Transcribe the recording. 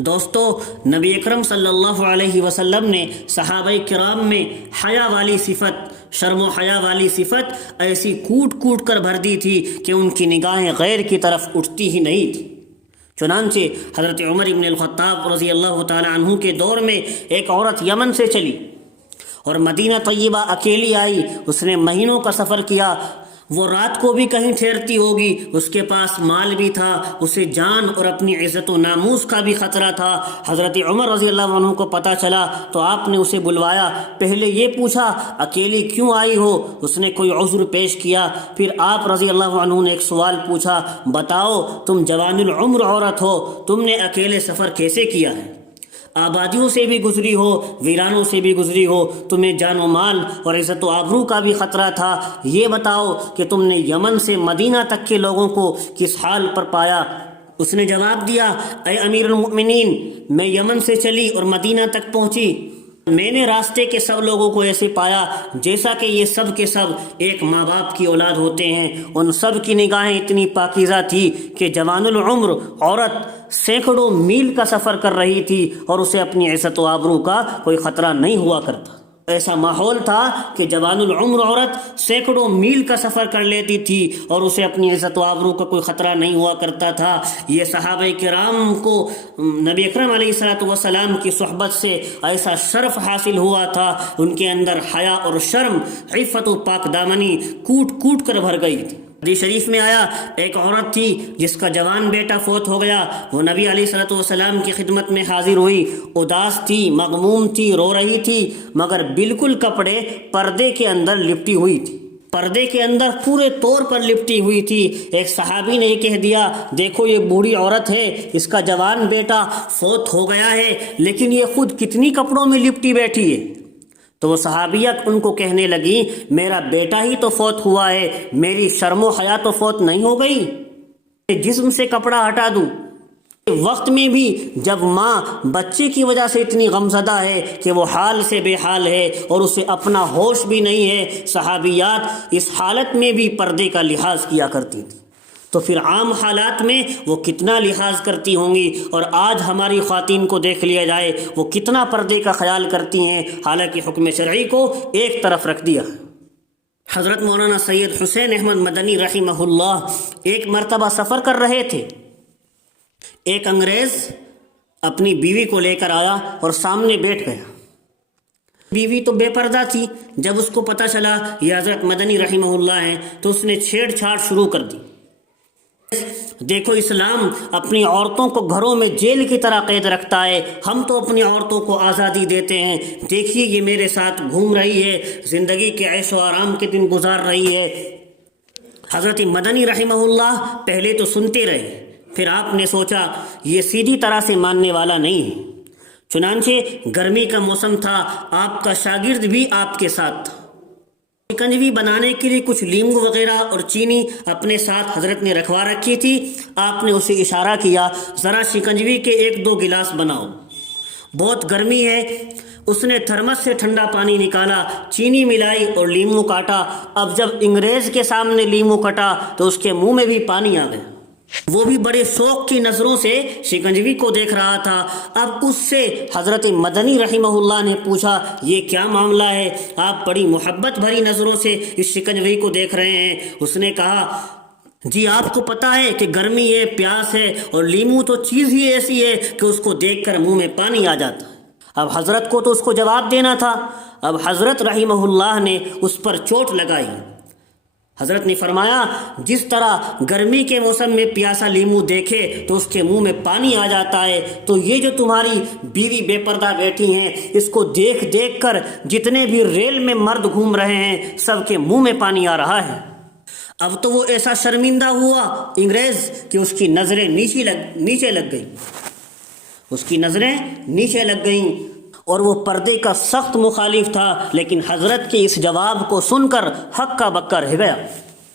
دوستو، نبی اکرم صلی اللہ علیہ وسلم نے صحابہ کرام میں حیا والی صفت، شرم و حیا والی صفت ایسی کوٹ کوٹ کر بھر دی تھی کہ ان کی نگاہیں غیر کی طرف اٹھتی ہی نہیں تھی۔ چنانچہ حضرت عمر بن الخطاب رضی اللہ تعالی عنہ کے دور میں ایک عورت یمن سے چلی اور مدینہ طیبہ اکیلی آئی۔ اس نے مہینوں کا سفر کیا، وہ رات کو بھی کہیں ٹھہرتی ہوگی، اس کے پاس مال بھی تھا، اسے جان اور اپنی عزت و ناموس کا بھی خطرہ تھا۔ حضرت عمر رضی اللہ عنہ کو پتہ چلا تو آپ نے اسے بلوایا، پہلے یہ پوچھا اکیلی کیوں آئی ہو؟ اس نے کوئی عذر پیش کیا۔ پھر آپ رضی اللہ عنہ نے ایک سوال پوچھا، بتاؤ تم جوان العمر عورت ہو، تم نے اکیلے سفر کیسے کیا ہے؟ آبادیوں سے بھی گزری ہو، ویرانوں سے بھی گزری ہو، تمہیں جان و مال اور عزت و آبرو کا بھی خطرہ تھا، یہ بتاؤ کہ تم نے یمن سے مدینہ تک کے لوگوں کو کس حال پر پایا؟ اس نے جواب دیا، اے امیر المؤمنین، میں یمن سے چلی اور مدینہ تک پہنچی، میں نے راستے کے سب لوگوں کو ایسے پایا جیسا کہ یہ سب کے سب ایک ماں باپ کی اولاد ہوتے ہیں۔ ان سب کی نگاہیں اتنی پاکیزہ تھی کہ جوان العمر عورت سینکڑوں میل کا سفر کر رہی تھی اور اسے اپنی عزت و آبرو کا کوئی خطرہ نہیں ہوا کرتا۔ ایسا ماحول تھا کہ جوان العمر عورت سینکڑوں میل کا سفر کر لیتی تھی اور اسے اپنی عزت و آبرو کا کوئی خطرہ نہیں ہوا کرتا تھا۔ یہ صحابہ کرام کو نبی اکرم علیہ الصلوۃ والسلام کی صحبت سے ایسا شرف حاصل ہوا تھا، ان کے اندر حیا اور شرم، عفت و پاک دامنی کوٹ کوٹ کر بھر گئی تھی۔ حدیث شریف میں آیا، ایک عورت تھی جس کا جوان بیٹا فوت ہو گیا، وہ نبی علیہ الصلوۃ والسلام کی خدمت میں حاضر ہوئی، اداس تھی، مغموم تھی، رو رہی تھی، مگر بالکل کپڑے پردے کے اندر لپٹی ہوئی تھی، پردے کے اندر پورے طور پر لپٹی ہوئی تھی۔ ایک صحابی نے یہ کہہ دیا، دیکھو یہ بوڑھی عورت ہے، اس کا جوان بیٹا فوت ہو گیا ہے، لیکن یہ خود کتنی کپڑوں میں لپٹی بیٹھی ہے؟ تو وہ صحابیہ ان کو کہنے لگی، میرا بیٹا ہی تو فوت ہوا ہے، میری شرم و حیا تو فوت نہیں ہو گئی؟ جسم سے کپڑا ہٹا دوں؟ وقت میں بھی جب ماں بچے کی وجہ سے اتنی غمزدہ ہے کہ وہ حال سے بے حال ہے اور اسے اپنا ہوش بھی نہیں ہے، صحابیات اس حالت میں بھی پردے کا لحاظ کیا کرتی تھی، تو پھر عام حالات میں وہ کتنا لحاظ کرتی ہوں گی۔ اور آج ہماری خواتین کو دیکھ لیا جائے، وہ کتنا پردے کا خیال کرتی ہیں، حالانکہ حکم شرعی کو ایک طرف رکھ دیا۔ حضرت مولانا سید حسین احمد مدنی رحمہ اللہ ایک مرتبہ سفر کر رہے تھے، ایک انگریز اپنی بیوی کو لے کر آیا اور سامنے بیٹھ گیا۔ بیوی تو بے پردہ تھی، جب اس کو پتہ چلا یہ حضرت مدنی رحمہ اللہ ہیں تو اس نے چھیڑ چھاڑ شروع کر دی، دیکھو اسلام اپنی عورتوں کو گھروں میں جیل کی طرح قید رکھتا ہے، ہم تو اپنی عورتوں کو آزادی دیتے ہیں، دیکھیے یہ میرے ساتھ گھوم رہی ہے، زندگی کے عیش و آرام کے دن گزار رہی ہے۔ حضرت مدنی رحمہ اللہ پہلے تو سنتے رہے، پھر آپ نے سوچا یہ سیدھی طرح سے ماننے والا نہیں ہے، چنانچہ گرمی کا موسم تھا، آپ کا شاگرد بھی آپ کے ساتھ تھا، شکنجوی بنانے کے لیے کچھ لیمو وغیرہ اور چینی اپنے ساتھ حضرت نے رکھوا رکھی تھی۔ آپ نے اسے اشارہ کیا، ذرا شکنجوی کے 1-2 گلاس بناؤ، بہت گرمی ہے۔ اس نے تھرمس سے ٹھنڈا پانی نکالا، چینی ملائی اور لیمو کاٹا۔ اب جب انگریز کے سامنے لیمو کٹا تو اس کے منہ میں بھی پانی آ گیا، وہ بھی بڑے شوق کی نظروں سے شکنجوی کو دیکھ رہا تھا۔ اب اس سے حضرت مدنی رحمہ اللہ نے پوچھا، یہ کیا معاملہ ہے؟ آپ بڑی محبت بھری نظروں سے اس شکنجوی کو دیکھ رہے ہیں۔ اس نے کہا، جی آپ کو پتہ ہے کہ گرمی ہے، پیاس ہے، اور لیمو تو چیز ہی ایسی ہے کہ اس کو دیکھ کر منہ میں پانی آ جاتا ہے۔ اب حضرت کو تو اس کو جواب دینا تھا، اب حضرت رحمہ اللہ نے اس پر چوٹ لگائی۔ حضرت نے فرمایا، جس طرح گرمی کے موسم میں پیاسا لیمو دیکھے تو اس کے منہ میں پانی آ جاتا ہے، تو یہ جو تمہاری بیوی بے پردہ بیٹھی ہیں، اس کو دیکھ دیکھ کر جتنے بھی ریل میں مرد گھوم رہے ہیں سب کے منہ میں پانی آ رہا ہے۔ اب تو وہ ایسا شرمندہ ہوا انگریز کہ اس کی نظریں نیچے لگ گئیں، اس کی نظریں نیچے لگ گئیں، اور وہ پردے کا سخت مخالف تھا، لیکن حضرت کے اس جواب کو سن کر ہکا بکا رہ گیا۔